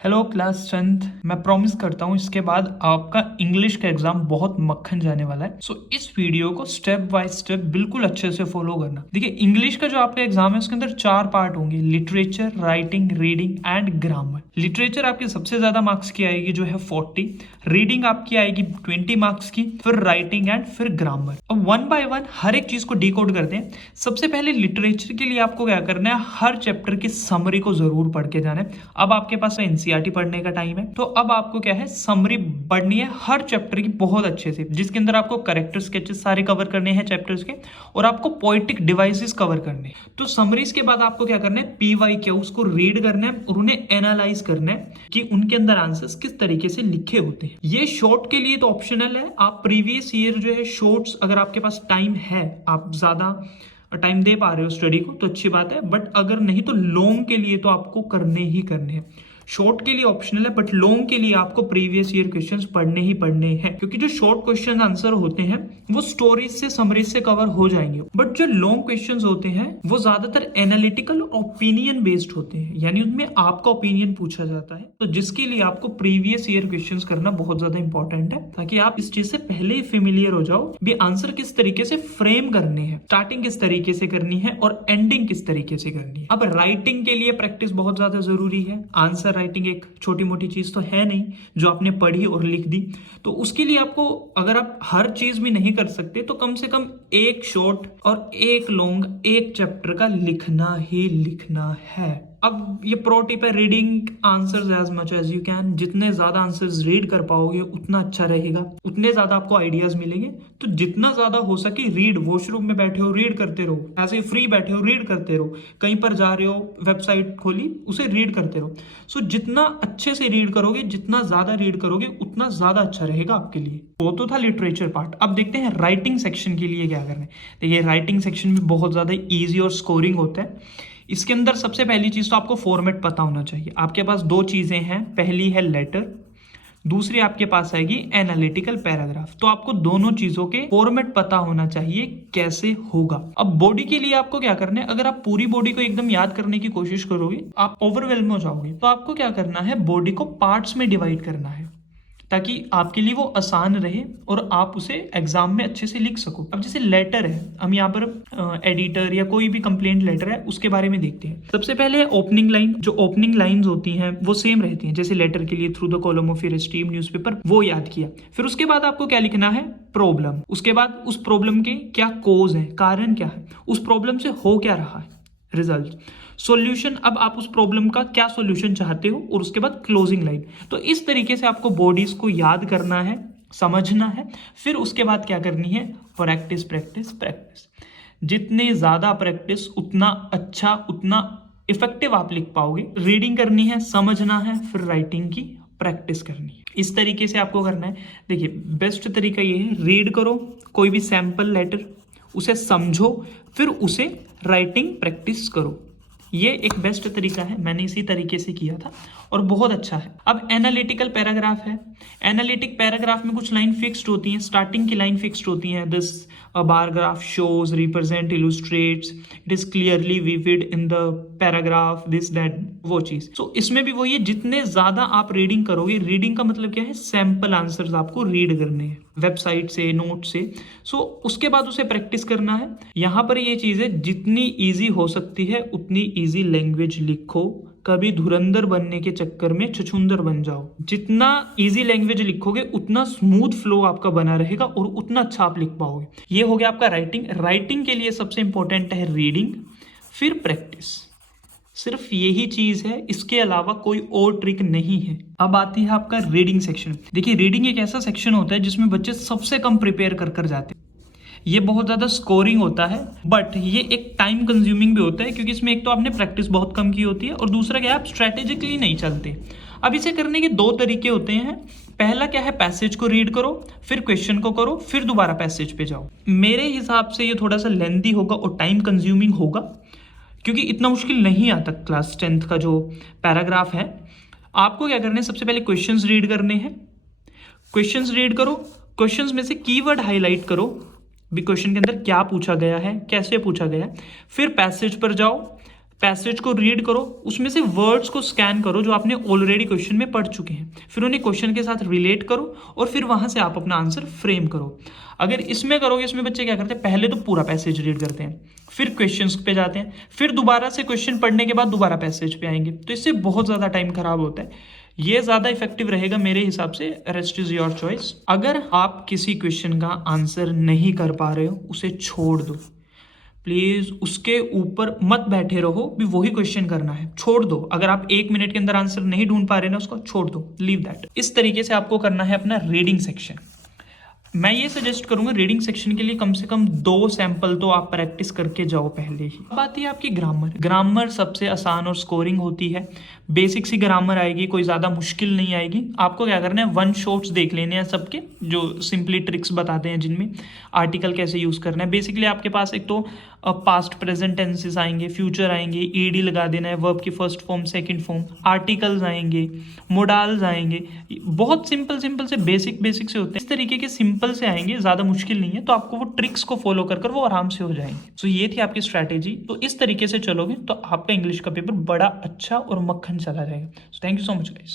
Hello class 10th। मैं promise करता हूँ इसके बाद आपका इंग्लिश का एग्जाम बहुत मक्खन जाने वाला है। सो इस वीडियो को स्टेप बाय स्टेप बिल्कुल अच्छे से फॉलो करना। देखिए, इंग्लिश का जो आपका एग्जाम है उसके अंदर 4 पार्ट होंगे: literature, writing, reading and grammar. Literature आपकी सबसे ज्यादा मार्क्स की आएगी जो है 40, रीडिंग आपकी आएगी 20 मार्क्स की, फिर राइटिंग एंड फिर ग्रामर। अब वन बाय वन हर एक चीज को डिकोड करते हैं। सबसे पहले लिटरेचर के लिए आपको क्या करना है, हर चैप्टर की समरी को जरूर पढ़ के जाना है। अब आपके पास एनसीईआरटी पढ़ने का टाइम है, तो अब आपको क्या है, समरी पढ़नी है हर चैप्टर की बहुत अच्छे से, जिसके अंदर आपको करेक्टर स्केचेस सारे कवर करने हैं चैप्टर्स के, और आपको पोएटिक डिवाइसेस कवर करने हैं। तो समरीज के बाद आपको क्या करना है, पीवाईक्यू उसको रीड करना है और उन्हें एनालाइज करना है कि उनके अंदर आंसर्स किस तरीके से लिखे होते हैं। ये शॉर्ट के लिए तो ऑप्शनल है, आप प्रीवियस ईयर जो है शॉर्ट्स, अगर आपके पास टाइम है, आप ज्यादा टाइम दे पा रहे हो स्टडी को तो अच्छी बात है, बट अगर नहीं तो लॉन्ग के लिए तो आपको करने ही करने हैं। शॉर्ट के लिए ऑप्शनल है, बट लॉन्ग के लिए आपको प्रीवियस ईयर क्वेश्चंस पढ़ने ही पढ़ने हैं, क्योंकि जो शॉर्ट क्वेश्चन आंसर होते हैं वो स्टोरीज से, समरीज से कवर हो जाएंगे, बट जो लॉन्ग क्वेश्चंस होते हैं वो ज्यादातर एनालिटिकल और ओपिनियन बेस्ड होते हैं, यानी उनमें आपका ओपिनियन पूछा जाता है। तो जिसके लिए आपको प्रीवियस ईयर क्वेश्चंस करना बहुत ज्यादा इंपॉर्टेंट है, ताकि आप इस चीज से पहले ही फेमिलियर हो जाओ भी आंसर किस तरीके से फ्रेम करने हैं, स्टार्टिंग किस तरीके से करनी है और एंडिंग किस तरीके से करनी है। अब राइटिंग के लिए प्रैक्टिस बहुत ज्यादा जरूरी है। आंसर राइटिंग एक छोटी मोटी चीज तो है नहीं जो आपने पढ़ी और लिख दी, तो उसके लिए आपको, अगर आप हर चीज भी नहीं कर सकते तो कम से कम एक शॉर्ट और एक लॉन्ग एक चैप्टर का लिखना ही लिखना है। अब ये प्रो टिप है, reading answers as much as you can. जितने ज्यादा आंसर्स रीड कर पाओगे उतना अच्छा रहेगा, उतने ज्यादा आपको आइडियाज मिलेंगे। तो जितना ज्यादा हो सके रीड, वॉशरूम में बैठे हो रीड करते रहो, ऐसे फ्री बैठे हो रीड करते रहो, कहीं पर जा रहे हो वेबसाइट खोली उसे रीड करते रहो। सो जितना अच्छे से रीड करोगे, जितना ज्यादा रीड करोगे उतना ज्यादा अच्छा रहेगा आपके लिए। वो तो था लिटरेचर पार्ट। अब देखते हैं राइटिंग सेक्शन के लिए क्या करना है। देखिए, राइटिंग सेक्शन में बहुत ज्यादा इजी और स्कोरिंग होता है। इसके अंदर सबसे पहली चीज तो आपको फॉर्मेट पता होना चाहिए। आपके पास दो चीजें हैं, पहली है लेटर, दूसरी आपके पास आएगी एनालिटिकल पैराग्राफ। तो आपको दोनों चीजों के फॉर्मेट पता होना चाहिए कैसे होगा। अब बॉडी के लिए आपको क्या करना है, अगर आप पूरी बॉडी को एकदम याद करने की कोशिश करोगे आप ओवरवेल्म हो जाओगे। तो आपको क्या करना है, बॉडी को पार्ट्स में डिवाइड करना है, ताकि आपके लिए वो आसान रहे और आप उसे एग्जाम में अच्छे से लिख सको। अब जैसे लेटर है, हम यहाँ पर एडिटर या कोई भी कंप्लेंट लेटर है उसके बारे में देखते हैं। सबसे पहले ओपनिंग लाइन, जो ओपनिंग लाइंस होती हैं वो सेम रहती हैं, जैसे लेटर के लिए through the column of your esteemed newspaper, वो याद किया। फिर उसके बाद आपको क्या लिखना है, प्रॉब्लम। उसके बाद उस प्रॉब्लम के क्या कोज है, कारण क्या है, उस प्रॉब्लम से हो क्या रहा है, रिजल्ट, सॉल्यूशन। अब आप उस प्रॉब्लम का क्या सॉल्यूशन चाहते हो, और उसके बाद क्लोजिंग लाइन। तो इस तरीके से आपको बॉडीज को याद करना है, समझना है। फिर उसके बाद क्या करनी है, प्रैक्टिस प्रैक्टिस प्रैक्टिस। जितनी ज्यादा प्रैक्टिस उतना अच्छा, उतना इफेक्टिव आप लिख पाओगे। रीडिंग करनी है, समझना है, फिर राइटिंग की प्रैक्टिस करनी है। इस तरीके से आपको करना है। देखिए, बेस्ट तरीका ये है, रीड करो कोई भी सैंपल लेटर, उसे समझो, फिर उसे राइटिंग प्रैक्टिस करो। ये एक बेस्ट तरीका है, मैंने इसी तरीके से किया था और बहुत अच्छा है। अब एनालिटिकल पैराग्राफ है। एनालिटिक पैराग्राफ में कुछ लाइन फिक्स्ड होती हैं, स्टार्टिंग की लाइन फिक्स्ड होती हैं। This bar graph shows, represent, illustrates, it is clearly vivid in the paragraph, this that, वो चीज। सो इसमें भी वही है, जितने ज्यादा आप रीडिंग करोगे, रीडिंग का मतलब क्या है, सैंपल आंसर्स आपको रीड करने हैं वेबसाइट से, नोट से। सो उसके बाद उसे प्रैक्टिस करना है। यहाँ पर ये चीज है, जितनी ईजी हो सकती है उतनी ईजी लैंग्वेज लिखो। कभी धुरंधर बनने के चक्कर में छछूंदर बन जाओ। जितना इजी लैंग्वेज लिखोगे उतना स्मूथ फ्लो आपका बना रहेगा और उतना अच्छा आप लिख पाओगे। ये हो गया आपका राइटिंग। राइटिंग के लिए सबसे इंपॉर्टेंट है रीडिंग, फिर प्रैक्टिस। सिर्फ यही चीज है, इसके अलावा कोई और ट्रिक नहीं है। अब आती है आपका रीडिंग सेक्शन। देखिए, रीडिंग एक ऐसा सेक्शन होता है जिसमें बच्चे सबसे कम प्रिपेयर कर जाते हैं। ये बहुत ज़्यादा स्कोरिंग होता है, बट ये एक टाइम कंज्यूमिंग भी होता है, क्योंकि इसमें एक तो आपने प्रैक्टिस बहुत कम की होती है और दूसरा क्या है, आप स्ट्रेटेजिकली नहीं चलते। अब इसे करने के दो तरीके होते हैं। पहला क्या है, पैसेज को रीड करो, फिर क्वेश्चन को करो, फिर दोबारा पैसेज पे जाओ। मेरे हिसाब से ये थोड़ा सा लेंथी होगा और टाइम कंज्यूमिंग होगा, क्योंकि इतना मुश्किल नहीं आता क्लास 10th का जो पैराग्राफ है। आपको क्या करना है, सबसे पहले क्वेश्चंस रीड करने हैं। क्वेश्चंस रीड करो, क्वेश्चंस में से कीवर्ड हाईलाइट करो भी क्वेश्चन के अंदर क्या पूछा गया है, कैसे पूछा गया है। फिर पैसेज पर जाओ, पैसेज को रीड करो, उसमें से वर्ड्स को स्कैन करो जो आपने ऑलरेडी क्वेश्चन में पढ़ चुके हैं, फिर उन्हें क्वेश्चन के साथ रिलेट करो और फिर वहां से आप अपना आंसर फ्रेम करो। अगर इसमें करोगे, इसमें बच्चे क्या करते हैं, पहले तो पूरा पैसेज रीड करते हैं, फिर क्वेश्चंस पे जाते हैं, फिर दोबारा से क्वेश्चन पढ़ने के बाद दोबारा पैसेज पे आएंगे, तो इससे बहुत ज़्यादा टाइम खराब होता है। ये ज़्यादा इफेक्टिव रहेगा मेरे हिसाब से। Rest is your choice. अगर आप किसी क्वेश्चन का आंसर नहीं कर पा रहे हो, उसे छोड़ दो प्लीज, उसके ऊपर मत बैठे रहो भी वही क्वेश्चन करना है, छोड़ दो। अगर आप 1 मिनट के अंदर आंसर नहीं ढूंढ पा रहे ना, उसको छोड़ दो, लीव दैट। इस तरीके से आपको करना है अपना रीडिंग सेक्शन। मैं ये सजेस्ट करूंगा रीडिंग सेक्शन के लिए कम से कम 2 सैंपल तो आप प्रैक्टिस करके जाओ पहले ही। अब आती है आपकी ग्रामर। ग्रामर सबसे आसान और स्कोरिंग होती है, बेसिक सी ग्रामर आएगी, कोई ज़्यादा मुश्किल नहीं आएगी। आपको क्या करना है, 1 शॉट्स देख लेने हैं सबके, जो सिंपली ट्रिक्स बताते हैं जिनमें आर्टिकल कैसे यूज़ करना है। बेसिकली आपके पास एक तो पास्ट प्रेजेंट टेंसेस आएंगे, फ्यूचर आएंगे, ईडी लगा देना है, वर्ब की first form second form, articles आएंगे, मोडाल्स आएंगे। बहुत सिंपल सिंपल से बेसिक से होते हैं। इस तरीके के सिंपल से आएंगे, ज़्यादा मुश्किल नहीं है, तो आपको वो ट्रिक्स को फॉलो कर वो आराम से हो जाएंगे। तो ये थी आपकी स्ट्रैटेजी। तो इस तरीके से चलोगे तो आपका इंग्लिश का पेपर बड़ा अच्छा और मक्खन चला जाएगा। So thank you so much guys.